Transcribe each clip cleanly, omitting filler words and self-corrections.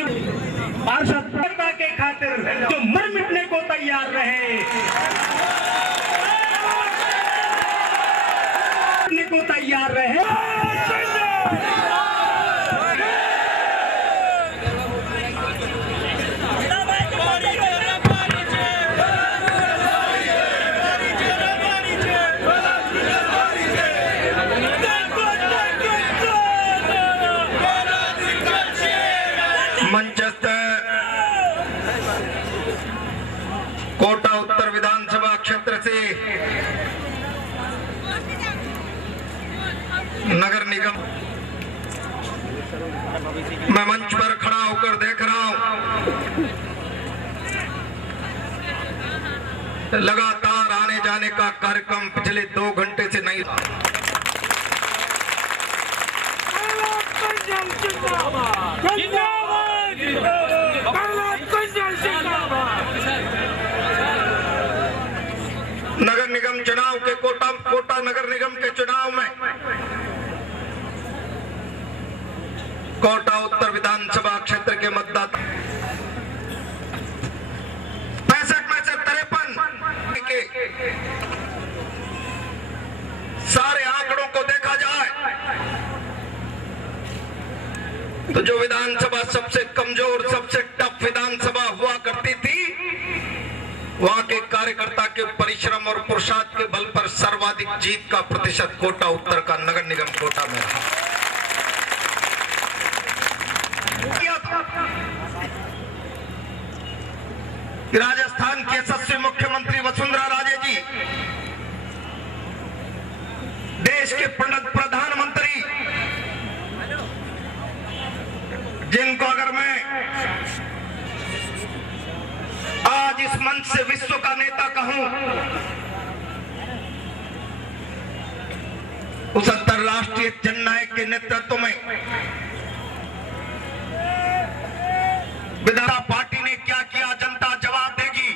पार्षद के खातिर जो मर मिटने को तैयार रहे, को तैयार रहे। कोटा उत्तर विधानसभा क्षेत्र से नगर निगम मैं मंच पर खड़ा होकर देख रहा हूं, लगातार आने जाने का कार्यक्रम पिछले 2 घंटे से नहीं। नगर निगम चुनाव के कोटा नगर निगम के चुनाव में कोटा उत्तर विधानसभा क्षेत्र के मतदाता 65 में से 53 के सारे आंकड़ों को देखा जाए तो जो विधानसभा सबसे कमजोर, सबसे टफ विधानसभा हुआ करती थी, वहां के कार्यकर्ता के परिश्रम और पुरुषार्थ के बल पर सर्वाधिक जीत का प्रतिशत कोटा उत्तर का नगर निगम कोटा में रहा। राजस्थान के यशस्वी मुख्यमंत्री वसुंधरा राजे जी, देश के प्रधानमंत्री, जिनको अगर मैं आज इस मंच से विश्व का नेता कहूं, उस अंतरराष्ट्रीय जननायक के नेतृत्व में विधानसभा पार्टी ने क्या किया, जनता जवाब देगी।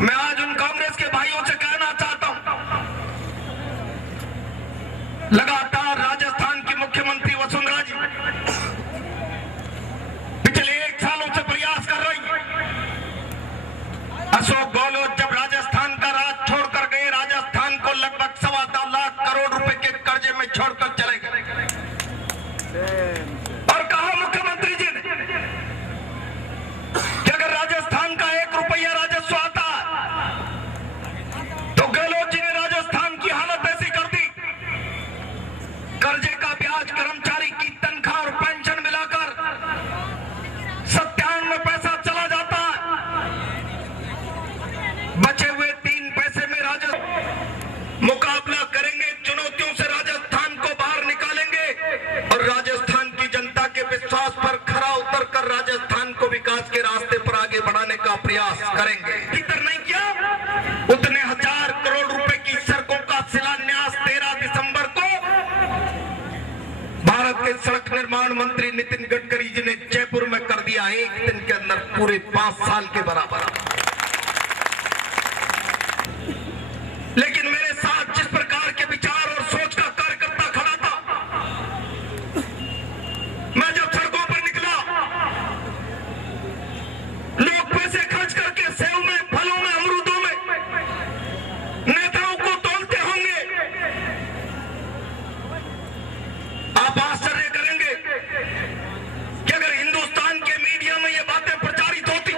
मैं आज उन कांग्रेस के भाइयों से कहना चाहता हूं, लगातार राजस्थान की मुख्यमंत्री वसुंधरा जी पिछले 1 सालों से प्रयास कर रही है। अशोक गहलोत जब राजस्थान का राज छोड़कर गए, राजस्थान को लगभग 2.25 लाख करोड़ रुपए के कर्जे में छोड़कर चले गए और कहा मुख्यमंत्री जी ने कि अगर राजस्थान का 1 रुपया राजस्व आता तो गहलोत जी ने राजस्थान की हालत ऐसी कर दी, कर्जे का ब्याज, कर्मचारी की तनख्वाह और पेंशन मिलाकर 97 पैसा चला जाता, बचे हुए 3 पैसे में मुकाबला करेंगे, चुनौतियों से राजस्थान को बाहर निकालेंगे और राजस्थान की जनता के विश्वास पर खरा उतरकर राजस्थान को विकास के रास्ते पर आगे बढ़ाने का प्रयास करेंगे। इधर नहीं किया, उतने 1000 करोड़ रुपए की सड़कों का शिलान्यास 13 दिसंबर को भारत के सड़क निर्माण मंत्री नितिन गडकरी जी ने जयपुर में कर दिया, 1 दिन के अंदर पूरे 5 साल के बराबर। लेकिन मेरे साथ जिस प्रकार के विचार और सोच का कार्यकर्ता खड़ा था, मैं जब सड़कों पर निकला, लोग पैसे खर्च करके सेव में, फलों में, अमरूदों में नेताओं को तोलते होंगे। आप आश्चर्य करेंगे कि अगर हिंदुस्तान के मीडिया में ये बातें प्रचारित होती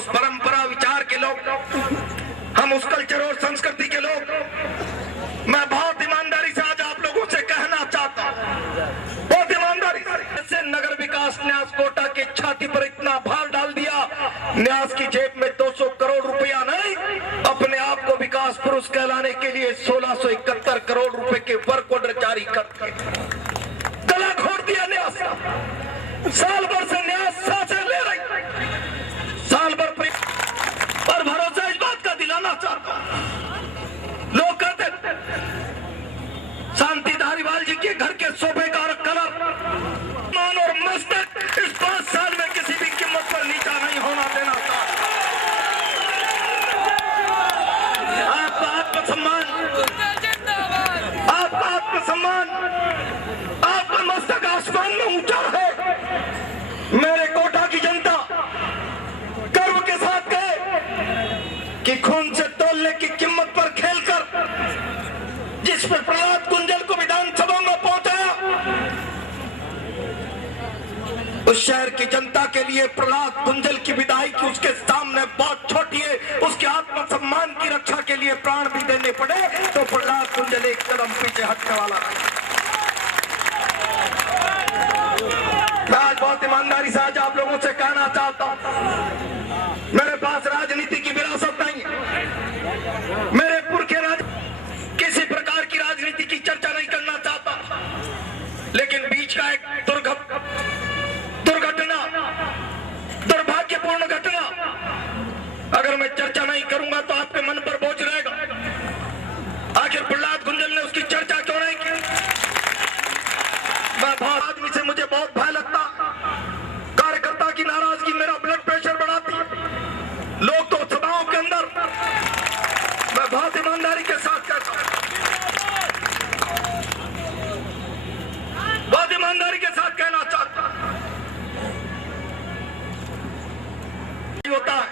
उस परंपरा विचार के लोग, हम उस कल्चर और संस्कृति के लोग। मैं बहुत ईमानदारी से आज आप लोगों से कहना चाहता हूं, बहुत ईमानदारी से, नगर विकास न्यास कोटा की छाती पर इतना भार डाल दिया, न्यास की जेब में 200 करोड़ रुपया नहीं, अपने आप को विकास पुरुष कहलाने के लिए 1671 करोड़ रुपए के वर्क ऑर्डर जारी करके गला घोट दिया न्यास का। साल भर से न्यास सांसें ले रही, साल भर पर भरोसा इस बात का दिलाना चाहता हूं। लोग कहते शांति धारीवाल जी के घर के सोफे का कलर, मान और मस्तक इस 5 साल में किसी भी कीमत पर नीचा नहीं होना देना चाहता। आपका आत्मसम्मान, आपका आत्मसम्मान, आपका मस्तक आसमान में ऊंचा है। मेरे कोटा की जनता गर्व के साथ कहे कि खून से तोलने की कीमत पर खेलकर जिस पर प्रहलाद कुंजल को विधानसभा में पहुंचाया, उस शहर की जनता के लिए प्रहलाद कुंजल की विदाई की उसके सामने बहुत छोटी है। उसके आत्मसम्मान की रक्षा के लिए प्राण भी देने पड़े तो प्रहलाद कुंजल एक कदम पीछे हटने वाला है। मैं आज बहुत ईमानदारी से आज आप लोगों से कहना चाहता हूं, मेरे पास राजनीति की विरासत नहीं है, मेरे पुरखे किसी प्रकार की राजनीति की चर्चा नहीं करना चाहता, लेकिन बीच का एक दुर्घटना, दुर्भाग्यपूर्ण घटना, अगर मैं चर्चा नहीं करूंगा तो आपके मन पर बोझ रहेगा। आखिर प्रहलाद कुंजल ने उसकी चर्चा क्यों नहीं की? मैं बहुत आदमी से मुझे बहुत भय लगता, कार्यकर्ता की नाराजगी मेरा ब्लड प्रेशर बढ़ाती है। लोग तो सभाओं के अंदर, मैं बहुत ईमानदारी के साथ कहता हूं, बहुत ईमानदारी के साथ कहना चाहता होता है,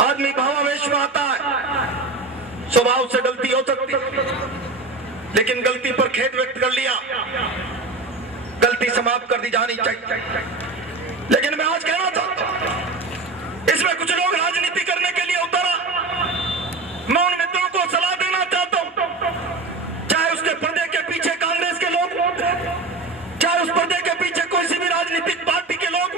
आदमी भावावेश में आता है, स्वभाव से गलती हो सकती है, लेकिन गलती पर खेद व्यक्त कर लिया, गलती समाप्त कर दी जानी चाहिए। लेकिन मैं आज कहना चाहता हूं, इसमें कुछ लोग राजनीति करने के लिए उतरा। मैं उन मित्रों को सलाह देना चाहता हूं, चाहे उसके पर्दे के पीछे कांग्रेस के लोग, चाहे उस पर्दे के पीछे कोई सी भी राजनीतिक पार्टी के लोग,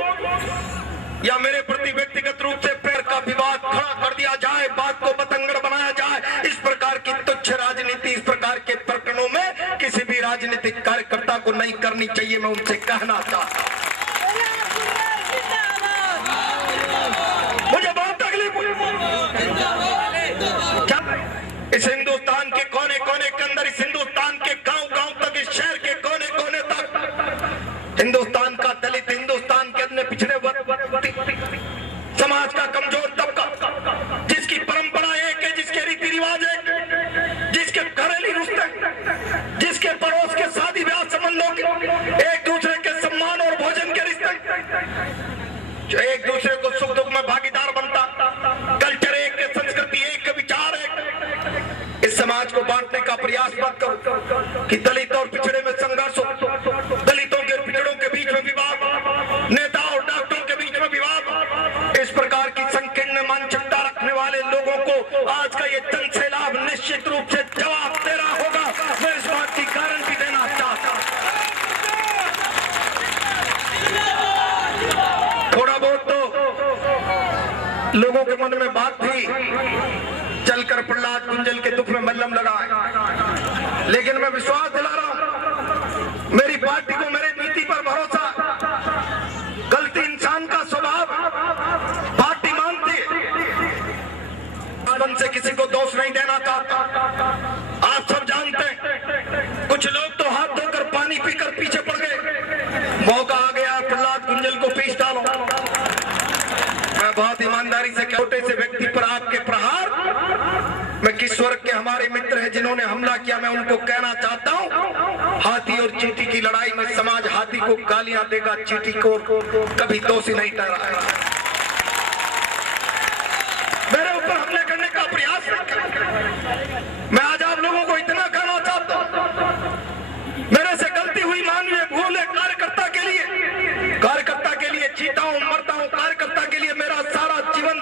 या मेरे प्रति व्यक्तिगत रूप से पैर का विवाद खड़ा कर दिया जाए, बात को बतंगड़ बनाया जाए, इस प्रकार की तुच्छ राजनीति, इस प्रकार के प्रकरणों में किसी भी राजनीतिक कार्यकर्ता को नहीं करनी चाहिए। मैं उनसे कहना चाहता हूं, मुझे बहुत तकलीफ हुई। इस हिंदुस्तान के कोने कोने के अंदर, इस हिंदुस्तान के गांव गांव तक, इस शहर के कोने कोने तक हिंदुस्तान का दलित, हिंदुस्तान के अन्य पिछड़े वर्ग, समाज का कमजोर तबका, जिसकी परंपरा एक है, जिसके रीति रिवाज एक, जिसके घरेलू रिश्ते, जिसके पड़ोस के शादी ब्याह संबंधों के, एक दूसरे के सम्मान और भोजन के रिश्ते, जो एक दूसरे को सुख दुख में भागीदार बनता, कल्चर एक, संस्कृति एक, विचार एक, इस समाज को बांटने का प्रयास मत करो कि दलित और पिछड़े में संघर्ष हो, दलितों के पिछड़ों के बीच में विवाद, नेता और डॉक्टरों के बीच में विवाद। इस प्रकार की संकीर्ण मानसिकता रखने वाले लोगों को आज का ये जन सैलाब निश्चित रूप से जवाब दे रहा होगा। मैं इस बात की गारंटी देना चाहता हूं। थोड़ा बहुत तो लोगों के मन में बात थी, चलकर प्रहलाद कुंजल के दुख में मल्लम लगाए, लेकिन मैं विश्वास दिला रहा हूं, मेरी पार्टी को मेरे नीति पर भरोसा, गलती इंसान का स्वभाव, पार्टी मानती मन से किसी को दोष नहीं देना चाहता। आप सब जानते हैं, कुछ लोग तो हाथ धोकर पानी पीकर पीछे पड़ गए, मौका आ गया प्रहलाद कुंजल को पीछ डालो। मैं बहुत ईमानदारी से, छोटे से व्यक्ति पर आपके प्रहार, मैं किस वर्ग के हमारे मित्र हैं जिन्होंने हमला किया, मैं उनको कहना चाहता हूं, हाथी और चींटी की लड़ाई में समाज हाथी को गालियां देगा, चींटी को कभी दोषी नहीं ठहराएगा। मेरे ऊपर हमले करने का प्रयास नहीं करें। मैं आज आप लोगों को इतना कहना चाहता हूं, मेरे से गलती हुई मानवीय भूल है, कार्यकर्ता के लिए जीता हूं, मरता हूं, कार्यकर्ता के लिए मेरा सारा जीवन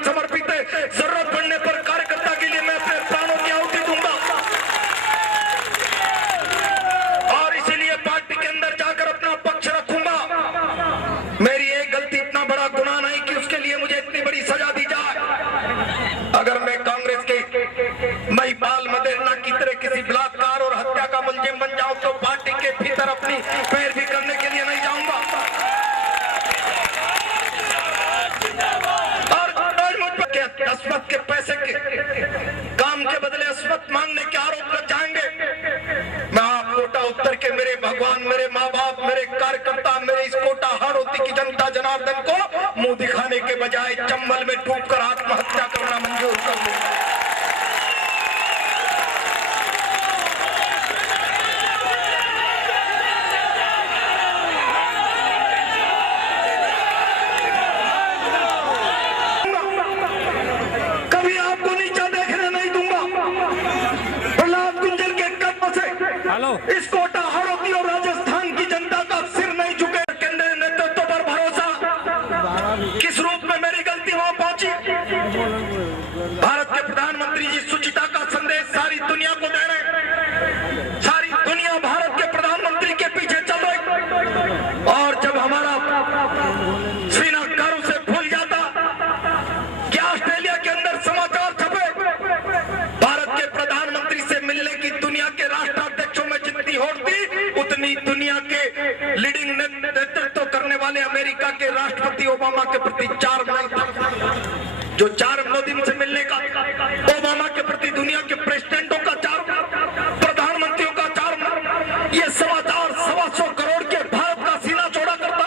लीडिंग नेतृत्व करने वाले अमेरिका के राष्ट्रपति ओबामा के प्रति 4 मई जो 4 मोदी से मिलने का, ओबामा के प्रति दुनिया के प्रेसिडेंटों का 4, प्रधानमंत्रियों का 4, ये 125 करोड़ के भारत का सीना चौड़ा करता।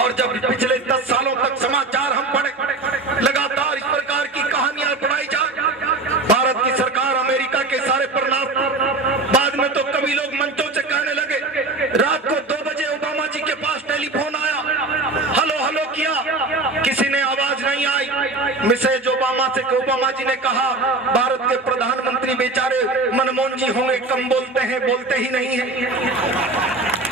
और जब पिछले 10 सालों तक समाचार हम पढ़े, लगातार इस प्रकार की कहानियां बनाई जा, भारत की सरकार अमेरिका के सारे पर बाद में तो कभी लोग मंचों से कहने लगे, रात को 2 बजे ओबामा जी के पास टेलीफोन आया, हेलो हेलो किया, किसी ने आवाज नहीं आई। मिसेज ओबामा से ओबामा जी ने कहा, भारत के प्रधानमंत्री बेचारे मनमोहन जी होंगे, कम बोलते हैं, बोलते ही नहीं है।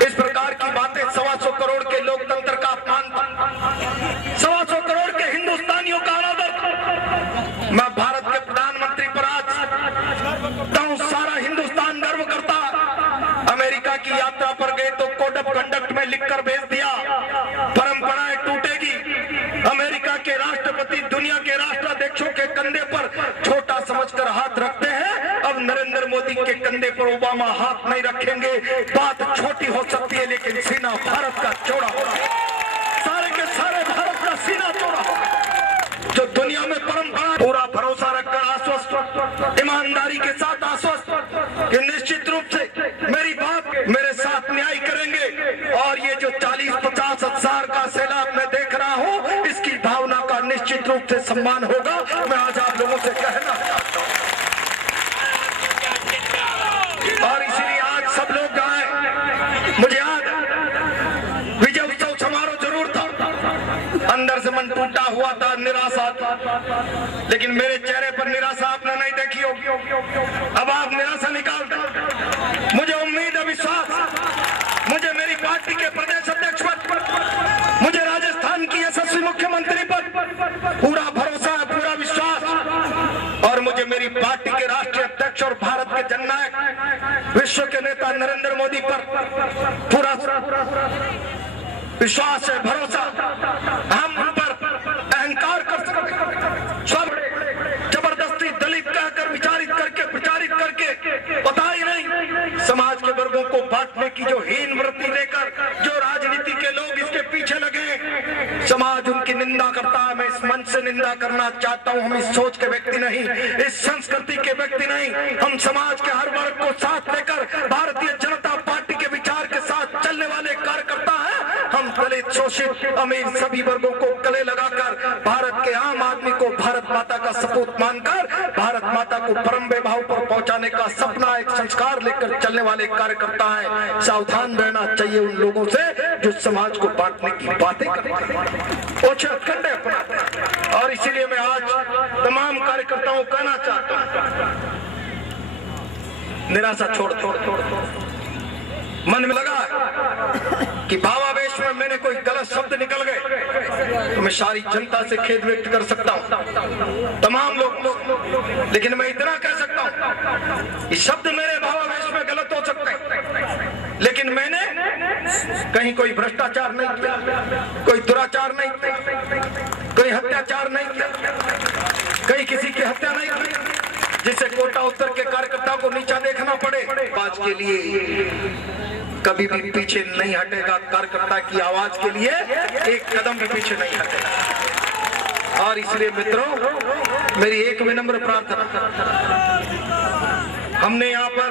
इस प्रकार की बातें 125 करोड़ के लोकतंत्र का अपमान था, 125 करोड़ के हिंदुस्तानियों का अनादर था। मैं भारत के प्रधानमंत्री पर आज सारा हिंदुस्तान गर्व करता। अमेरिका की यात्रा पर गए तो कोड ऑफ कंडक्ट में लिखकर भेज दिया, परंपराएं टूटेगी। अमेरिका के राष्ट्रपति दुनिया के राष्ट्राध्यक्षों के कंधे पर छोटा समझकर हाथ रखते हैं, अब नरेंद्र मोदी के कंधे पर ओबामा हाथ नहीं रखेंगे। बात छोटी हो सकती है लेकिन सीना भारत का चौड़ा होगा, सारे के सारे भारत का सीना चौड़ा होगा। जो दुनिया में परंपरा, पूरा भरोसा रखकर आश्वस्त, ईमानदारी के साथ आश्वस्त कि निश्चित रूप से मेरी बात मेरे साथ न्याय करेंगे। और ये जो 40-50 हजार का सैलाब मैं देख रहा हूँ, इसकी भावना का निश्चित रूप से सम्मान होगा। मैं आज आप लोगों से कहना चाहता हूँ और इसीलिए आज सब लोग आए। मुझे याद विजय उत्सव समारोह जरूर था, अंदर से मन टूटा हुआ था, निराशा था, लेकिन मेरे चेहरे पर निराशा आपने नहीं देखी होगी। अब आप निराशा निकाल दो। मुझे उम्मीद है, विश्वास, मुझे मेरी पार्टी के प्रदेश अध्यक्ष पर, मुझे राजस्थान की यशस्वी मुख्यमंत्री पर पूरा भरोसा है, पूरा विश्वास। और मुझे मेरी पार्टी के राष्ट्रीय अध्यक्ष और भारत के जननायक विश्व के नेता नरेंद्र मोदी पर पूरा विश्वास है, भरोसा। हम उन पर अहंकार कर सकते, सब जबरदस्ती दलित कहकर विचारित करके प्रचारित करके पता ही नहीं समाज के वर्गों को बांटने की जो हीन वृत्ति लेकर जो राजनीति के लोग इसके पीछे लगे, समाज उनकी निंदा करता है। मैं इस मंच से निंदा करना चाहता हूं, हम इस सोच के व्यक्ति नहीं, इस संस्कृति के व्यक्ति नहीं, हम समाज के हर वर्ग को साथ लेकर भारतीय जनता पार्टी के विचार के साथ चलने वाले कार्यकर्ता हैं। हम दलित, शोषित, अमीर सभी वर्गों को गले लगाकर भारत के आम आदमी को भारत माता का सपूत मानकर भारत माता को परम वैभव पर पहुंचाने का सपना, एक संस्कार लेकर चलने वाले कार्यकर्ता हैं। सावधान रहना चाहिए उन लोगों से जो समाज को बांटने की बातें करते हैं, ओछे हथकंडे अपनाते हैं। और इसीलिए मैं आज तमाम कार्यकर्ताओं को कहना चाहता हूं, निराशा छोड़ मन में लगा कि भावावेश में मैंने कोई गलत शब्द निकल गए तो मैं सारी जनता से खेद व्यक्त कर सकता हूं, तमाम लोग, लेकिन मैं इतना कह सकता हूं कि शब्द मेरे भावावेश में गलत हो सकते हैं, लेकिन मैंने कहीं कोई भ्रष्टाचार नहीं किया, कोई दुराचार नहीं किया, कोई हत्याचार नहीं किया, कहीं किसी की हत्या नहीं की जिससे कोटा उत्तर के कार्यकर्ताओं को नीचा देखना पड़े। आज के लिए कभी भी पीछे नहीं हटेगा, कार्यकर्ता की आवाज के लिए एक कदम भी पीछे नहीं हटेगा। और इसलिए मित्रों, मेरी एक विनम्र प्रार्थना, हमने यहाँ पर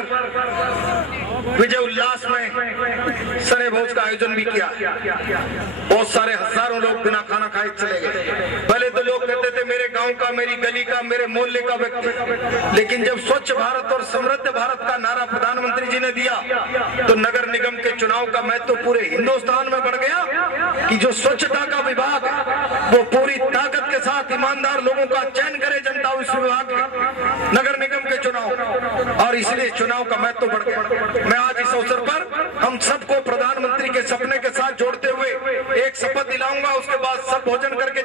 विजय उल्लास में सरे भोज का आयोजन भी किया, बहुत सारे हजारों लोग बिना खाना खाए चले गए। पहले तो लोग कहते थे मेरे गांव का, मेरी गली का, मेरे मोहल्ले का व्यक्ति, लेकिन जब स्वच्छ भारत और समृद्ध भारत का नारा प्रधानमंत्री जी ने दिया तो नगर निगम के चुनाव का महत्व पूरे हिंदुस्तान में बढ़ गया कि जो स्वच्छता का विभाग है वो पूरी ताकत के साथ ईमानदार लोगों का चयन करे जनता उस विभाग में, नगर निगम के चुनाव, और इसलिए चुनाव का महत्व बढ़ गया। मैं आज इस अवसर पर हम सबको प्रधानमंत्री के सपने के साथ जोड़ते हुए एक शपथ दिलाऊंगा, उसके बाद सब भोजन करके